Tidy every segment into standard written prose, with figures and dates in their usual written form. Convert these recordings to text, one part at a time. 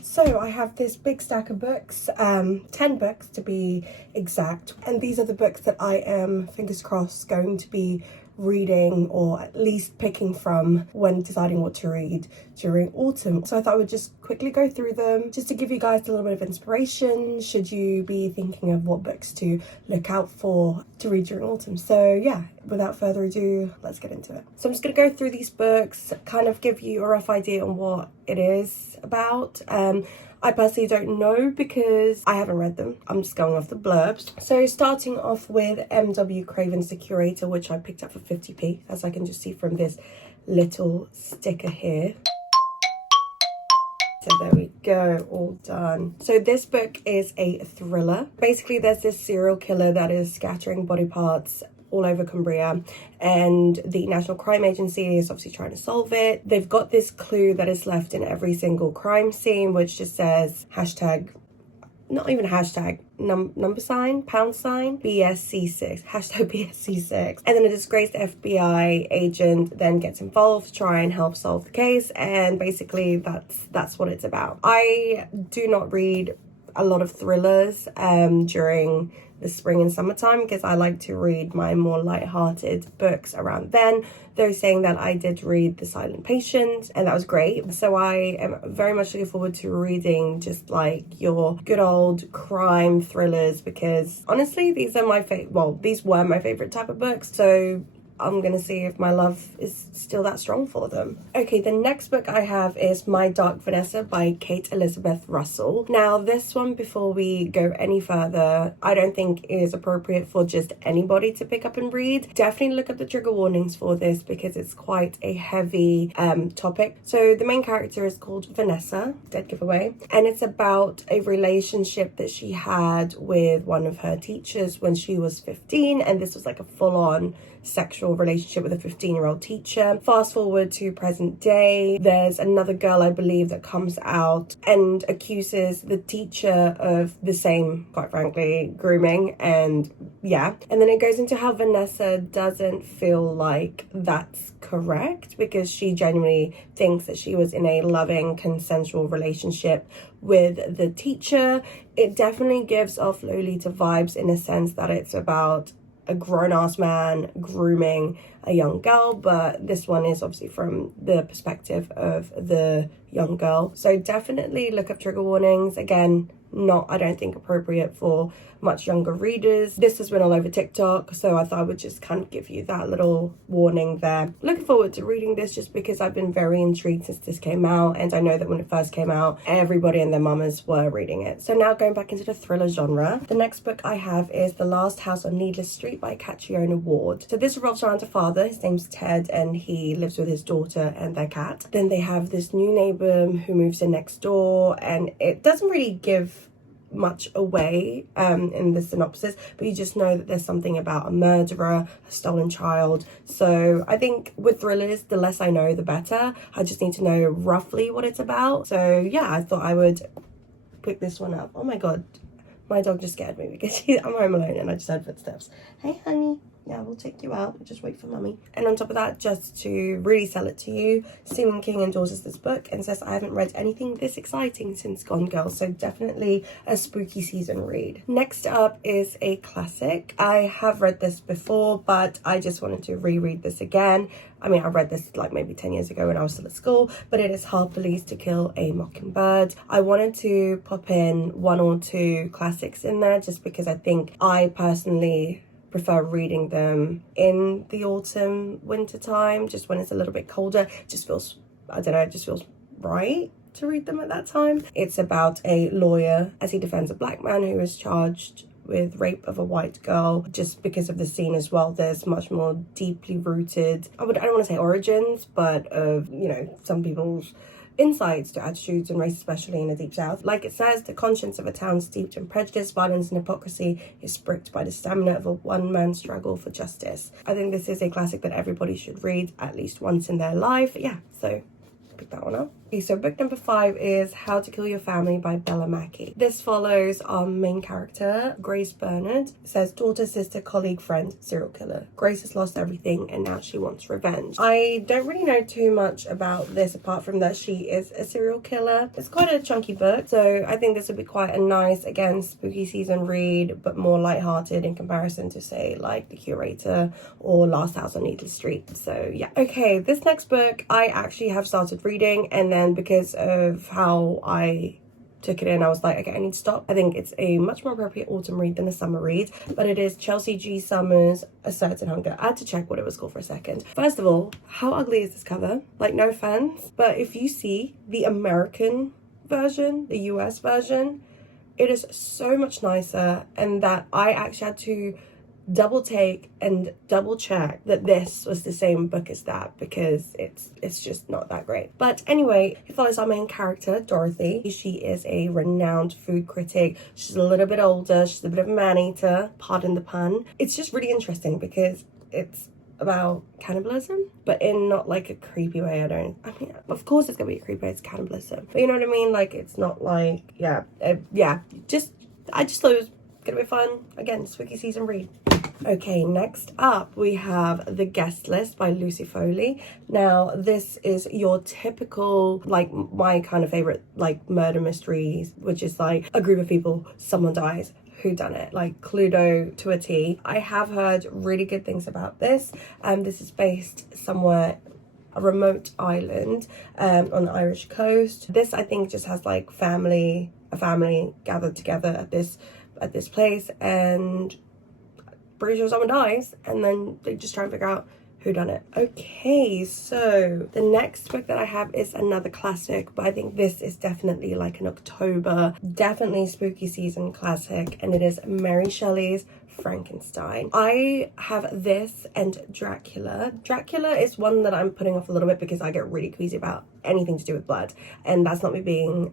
So I have this big stack of books, 10 books to be exact, and these are the books that I am, fingers crossed, going to be reading or at least picking from when deciding what to read during autumn. So I thought I would just quickly go through them just to give you guys a little bit of inspiration should you be thinking of what books to look out for to read during autumn. So yeah, without further ado, let's get into it. So I'm just going to go through these books, kind of give you a rough idea on what it is about. I personally don't know because I haven't read them. I'm just going off the blurbs. So starting off with M.W. Craven's The Curator, which I picked up for 50p, as I can just see from this little sticker here. So there we go, all done. So this book is a thriller. Basically, there's this serial killer that is scattering body parts all over Cumbria, and the National Crime Agency is obviously trying to solve it. They've got this clue that is left in every single crime scene, which just says hashtag, not even hashtag, number sign, pound sign, BSC6, hashtag BSC6. And then a disgraced FBI agent then gets involved to try and help solve the case, and basically that's what it's about. I do not read a lot of thrillers during the spring and summertime because I like to read my more light-hearted books around then. Though saying that, I did read The Silent Patient and that was great. So I am very much looking forward to reading just like your good old crime thrillers, because honestly these are my these were my favorite type of books. So I'm gonna see if my love is still that strong for them. Okay, the next book I have is My Dark Vanessa by Kate Elizabeth Russell. Now this one, before we go any further, I don't think is appropriate for just anybody to pick up and read. Definitely look up the trigger warnings for this because it's quite a heavy topic. So the main character is called Vanessa, dead giveaway, and it's about a relationship that she had with one of her teachers when she was 15, and this was like a full-on sexual relationship with a 15-year-old teacher. Fast forward to present day, there's another girl, I believe, that comes out and accuses the teacher of the same, quite frankly, grooming, and yeah. And then it goes into how Vanessa doesn't feel like that's correct because she genuinely thinks that she was in a loving, consensual relationship with the teacher. It definitely gives off Lolita vibes in a sense that it's about a grown-ass man grooming a young girl, but this one is obviously from the perspective of the young girl. So definitely look up trigger warnings. Again, not, I don't think, appropriate for much younger readers. This has been all over TikTok, so I thought I would just kind of give you that little warning there. Looking forward to reading this just because I've been very intrigued since this came out, and I know that when it first came out, everybody and their mamas were reading it. So now going back into the thriller genre, the next book I have is The Last House on Needless Street by Catriona Ward. So this revolves around a father, his name's Ted, and he lives with his daughter and their cat. Then they have this new neighbor who moves in next door, and it doesn't really give much away in the synopsis, but you just know that there's something about a murderer, a stolen child. So I think with thrillers, the less I know the better. I just need to know roughly what it's about. So yeah, I thought I would pick this one up. Oh my god, my dog just scared me because I'm home alone and I just heard footsteps. Hey honey, yeah, we'll take you out, just wait for mummy. And on top of that, just to really sell it to you, Stephen King endorses this book and says I haven't read anything this exciting since Gone Girl, so definitely a spooky season read. Next up is a classic. I have read this before, but I just wanted to reread this again. I mean, I read this like maybe 10 years ago when I was still at school, but it is Harperley's To Kill a Mockingbird. I wanted to pop in one or two classics in there just because I think I personally prefer reading them in the autumn, winter time, just when it's a little bit colder. It just feels, I don't know, it just feels right to read them at that time. It's about a lawyer as he defends a black man who is charged with rape of a white girl. Just because of the scene as well, there's much more deeply rooted, I don't want to say origins, but of, you know, some people's insights to attitudes and race, especially in the Deep South. Like it says, the conscience of a town steeped in prejudice, violence and hypocrisy is pricked by the stamina of a one-man struggle for justice. I think this is a classic that everybody should read at least once in their life. Yeah, so pick that one up. Okay, so book number 5 is How to Kill Your Family by Bella Mackie. This follows our main character, Grace Bernard. It says daughter, sister, colleague, friend, serial killer. Grace has lost everything and now she wants revenge. I don't really know too much about this apart from that she is a serial killer. It's quite a chunky book, so I think this would be quite a nice, again, spooky season read, but more lighthearted in comparison to, say, like The Curator or Last House on Needle Street. So yeah. Okay, this next book I actually have started reading, and then because of how I took it in, I was like, okay, I need to stop. I think it's a much more appropriate autumn read than a summer read, but it is Chelsea G. Summers' A Certain Hunger. I had to check what it was called for a second. First of all, how ugly is this cover? Like, no offense, but if you see the American version, the US version, it is so much nicer, and that I actually had to double take and double check that this was the same book as that, because it's just not that great. But anyway, it follows our main character, Dorothy. She is a renowned food critic. She's a little bit older. She's a bit of a man-eater, pardon the pun. It's just really interesting because it's about cannibalism, but in not like a creepy way. I mean, of course it's gonna be a creepy way, it's cannibalism, but you know what I mean? Like, it's not like, I just thought it was gonna be fun. Again, spooky season read. Okay, next up we have The Guest List by Lucy Foley. Now, this is your typical, like, my kind of favorite, like, murder mysteries, which is like a group of people, someone dies, who done it, like Cluedo to a T. I have heard really good things about this. This is based somewhere, a remote island on the Irish coast. This, I think, just has like a family gathered together at this place, and pretty sure someone dies, and then they just try and figure out who done it. Okay, so the next book that I have is another classic, but I think this is definitely like an October, definitely spooky season classic, and it is Mary Shelley's Frankenstein. I have this and Dracula. Dracula is one that I'm putting off a little bit because I get really queasy about anything to do with blood, and that's not me being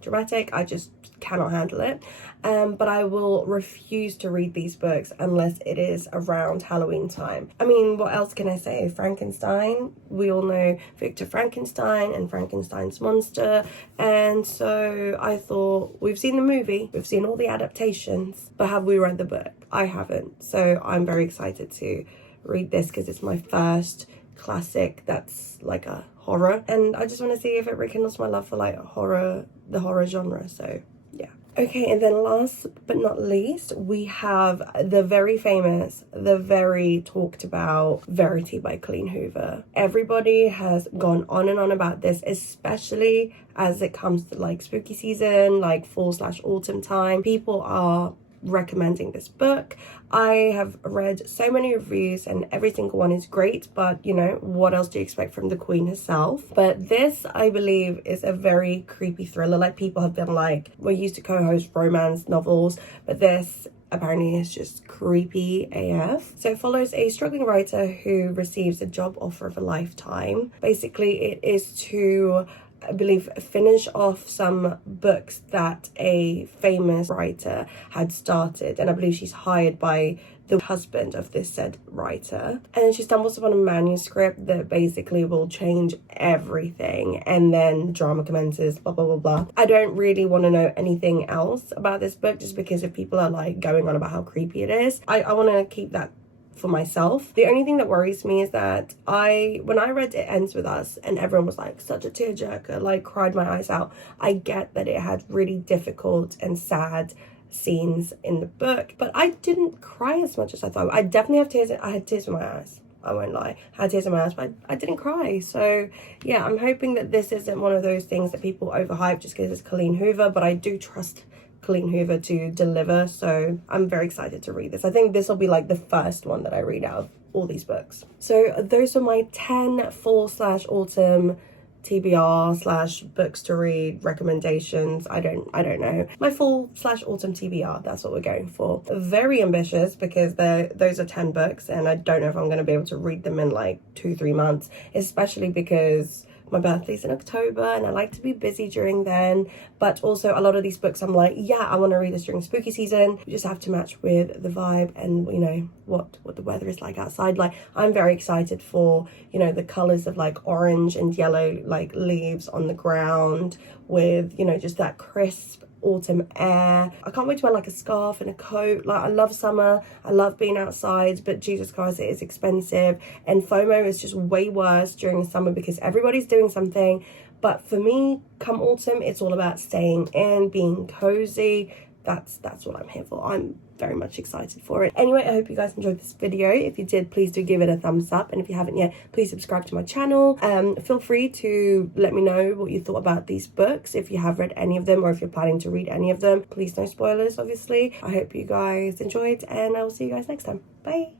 dramatic. I just cannot handle it. But I will refuse to read these books unless it is around Halloween time. I mean, what else can I say? Frankenstein, we all know Victor Frankenstein and Frankenstein's monster, and so I thought, we've seen the movie, we've seen all the adaptations, but have we read the book? I haven't, so I'm very excited to read this because it's my first classic that's like a horror, and I just want to see if it rekindles my love for like the horror genre. So yeah. Okay, and then last but not least, we have the very famous, the very talked about Verity by Colleen Hoover. Everybody has gone on and on about this, especially as it comes to like spooky season, like fall/autumn time. People are recommending this book. I have read so many reviews and every single one is great, but you know, what else do you expect from the queen herself? But this, I believe, is a very creepy thriller. Like, people have been like, we're used to co-host romance novels, but this apparently is just creepy AF. So it follows a struggling writer who receives a job offer of a lifetime. Basically, it is to, I believe, finish off some books that a famous writer had started, and I believe she's hired by the husband of this said writer, and then she stumbles upon a manuscript that basically will change everything, and then drama commences, blah blah blah blah. I don't really want to know anything else about this book, just because if people are like going on about how creepy it is, I want to keep that for myself. The only thing that worries me is that when I read It Ends With Us and everyone was like, such a tearjerker, like cried my eyes out, I get that it had really difficult and sad scenes in the book, but I didn't cry as much as I thought. I definitely have tears. I had tears in my eyes, I won't lie. I had tears in my eyes, but I didn't cry. So yeah, I'm hoping that this isn't one of those things that people overhype just because it's Colleen Hoover, but I do trust Colleen Hoover to deliver, so I'm very excited to read this. I think this will be like the first one that I read out of all these books. So those are my 10 fall/autumn TBR/books to read recommendations. I don't know, my fall/autumn TBR, that's what we're going for. Very ambitious, because those are 10 books and I don't know if I'm going to be able to read them in like 2-3 months, especially because my birthday's in October and I like to be busy during then, but also a lot of these books I'm like, yeah, I want to read this during spooky season. You just have to match with the vibe and, you know, what the weather is like outside. Like, I'm very excited for, you know, the colors of like orange and yellow like leaves on the ground with, you know, just that crisp autumn air. I can't wait to wear like a scarf and a coat. Like, I love summer, I love being outside, but Jesus Christ, it is expensive, and FOMO is just way worse during the summer because everybody's doing something. But for me, come autumn, it's all about staying in, being cozy. That's what I'm here for. I'm very much excited for it. Anyway, I hope you guys enjoyed this video. If you did, please do give it a thumbs up, and if you haven't yet, please subscribe to my channel. Feel free to let me know what you thought about these books, if you have read any of them or if you're planning to read any of them. Please no spoilers, obviously. I hope you guys enjoyed, and I will see you guys next time. Bye.